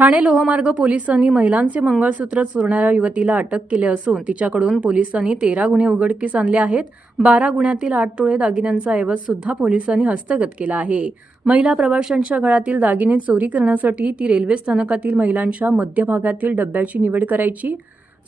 ठाणे लोहमार्ग पोलिसांनी महिलांचे मंगळसूत्र चोरणाऱ्या युवतीला अटक केले असून तिच्याकडून पोलिसांनी तेरा गुन्हे उघडकीस आणले आहेत. बारा गुन्ह्यातील आठ टोळे दागिन्यांचा ऐवज सुद्धा पोलिसांनी हस्तगत केला आहे. महिला प्रवाशांच्या गळ्यातील दागिने चोरी करण्यासाठी ती रेल्वे स्थानकातील महिलांच्या मध्यभागातील डब्याची निवड करायची.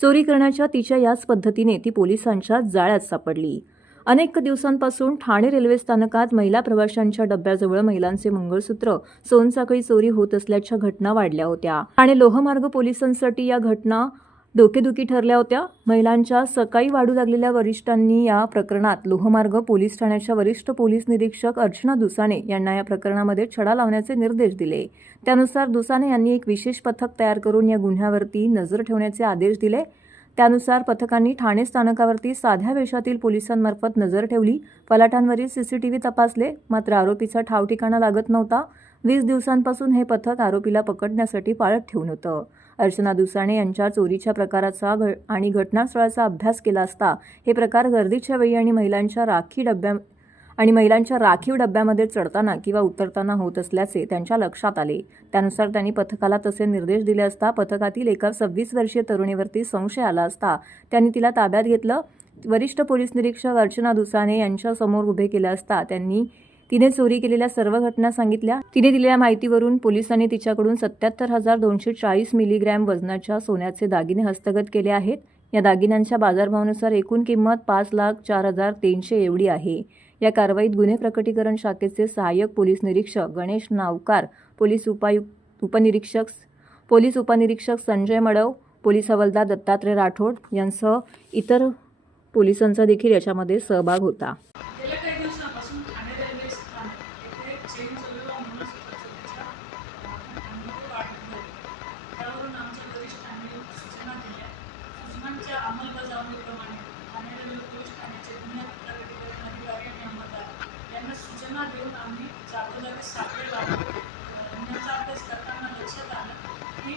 चोरी करण्याच्या तिच्या याच पद्धतीने ती पोलिसांच्या जाळ्यात सापडली. अनेक दिवसांपासून ठाणे रेल्वे स्थानकात महिला प्रवाशांच्या डब्याजवळ महिलांचे मंगळसूत्र सोनसाखळी चोरी होत असल्याच्या घटना वाढल्या होत्या. ठाणे लोहमार्ग पोलिसांसाठी या घटना डोकेदुखी ठरल्या होत्या. महिलांच्या सकाळी वाढू लागलेल्या वरिष्ठांनी या प्रकरणात लोहमार्ग पोलीस ठाण्याच्या वरिष्ठ पोलीस निरीक्षक अर्चना दुसाने यांना या प्रकरणामध्ये छडा लावण्याचे निर्देश दिले. त्यानुसार दुसाने यांनी एक विशेष पथक तयार करून या गुन्ह्यावरती नजर ठेवण्याचे आदेश दिले. त्यानुसार पथकांनी ठाणे स्थानकावरती साध्या वेशातील पोलिसांमार्फत नजर ठेवली. फलाटांवरील सीसीटीव्ही तपासले. मात्र आरोपीचा ठाव ठिकाणा लागत नव्हता. वीस दिवसांपासून हे पथक आरोपीला पकडण्यासाठी पाळत ठेवून होतं. अर्चना दुसाणे यांच्या चोरीच्या प्रकाराचा घ आणि घटनास्थळाचा अभ्यास केला असता हे प्रकार गर्दीच्या वेळी आणि महिलांच्या राखी डब्या आणि महिलांच्या राखीव डब्यामध्ये चढताना किंवा उतरताना होत असल्याचे त्यांच्या लक्षात आले. त्यानुसार त्यांनी पथकाला तसे निर्देश दिले असता पथकातील एका सव्वीस वर्षीय तरुणीवरती संशय आला असता त्यांनी तिला ताब्यात घेतलं. वरिष्ठ पोलीस निरीक्षक अर्चना दुसाने यांच्यासमोर उभे केले असता त्यांनी तिने चोरी केलेल्या सर्व घटना सांगितल्या. तिने दिलेल्या माहितीवरून पोलिसांनी तिच्याकडून सत्याहत्तर हजार दोनशे चाळीस मिलीग्रॅम वजनाच्या सोन्याचे दागिने हस्तगत केले आहेत. या दागिन्यांच्या बाजारभावानुसार एकूण किंमत पाच लाख चार हजार तीनशे एवढी आहे. या कारवाईत गुन्हे प्रकटीकरण शाखेचे सहाय्यक पोलीस निरीक्षक गणेश नावकार पोलीस उपायुक्त उपनिरीक्षक पोलीस उपनिरीक्षक संजय मडव पोलीस हवालदार दत्तात्रय राठोड यांसह इतर पोलिसांचा देखील याच्यामध्ये सहभाग होता. आम्ही जागोजागी साखळी लावले अभ्यास करताना लक्षात आलं की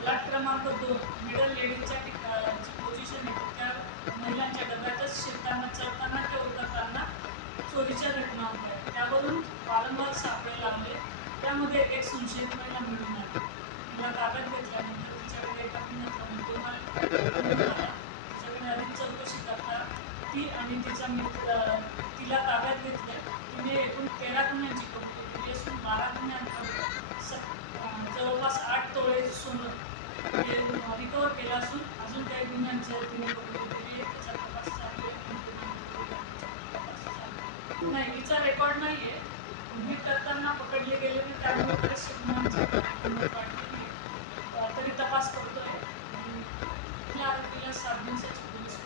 प्लॅट क्रमांक दोन मिडल लेडीजच्या ठिका- जी पोझिशन आहे. त्या महिलांच्या डब्यातच शिरताना चढताना ते उतरताना चोरीच्या घटना होत्या. त्यावरून वारंवार सापळे लावले. त्यामध्ये एक संशयित महिला मिळून आली. मला ताब्यात घेतल्यानंतर तिच्याकडे एका महिन्याचा मुद्देमाल तिच्याकडे अधिक चौकशी करता ती आणि तिचा मित्र तिला ताब्यात घेतलं. तिने एकूण तेरा गुन्ह्यांची कबुली असून बारा गुन्ह्यांमध्ये स- जवळपास आठ तोळे सोनं हे रिकवर केलं असून अजून काही गुन्ह्यांचं त्याचा तपास चालू नाही हिचा रेकॉर्ड नाही आहे गुन्हे करताना पकडले गेले नाही त्यामुळे बरेचसे तरी तपास करतोय. आरोपीला सात दिवसाची पोलीस